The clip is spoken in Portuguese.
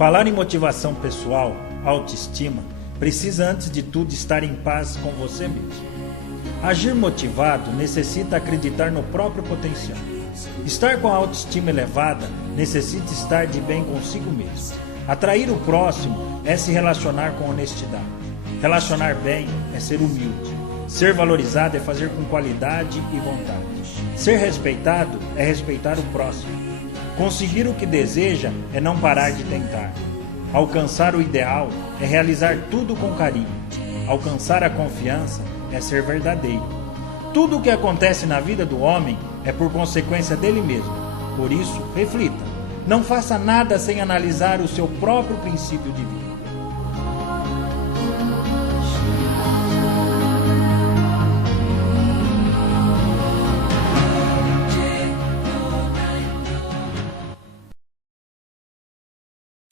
Falar em motivação pessoal, autoestima, precisa antes de tudo estar em paz com você mesmo. Agir motivado necessita acreditar no próprio potencial. Estar com a autoestima elevada necessita estar de bem consigo mesmo. Atrair o próximo é se relacionar com honestidade. Relacionar bem é ser humilde. Ser valorizado é fazer com qualidade e vontade. Ser respeitado é respeitar o próximo. Conseguir o que deseja é não parar de tentar. Alcançar o ideal é realizar tudo com carinho. Alcançar a confiança é ser verdadeiro. Tudo o que acontece na vida do homem é por consequência dele mesmo. Por isso, reflita. Não faça nada sem analisar o seu próprio princípio de vida.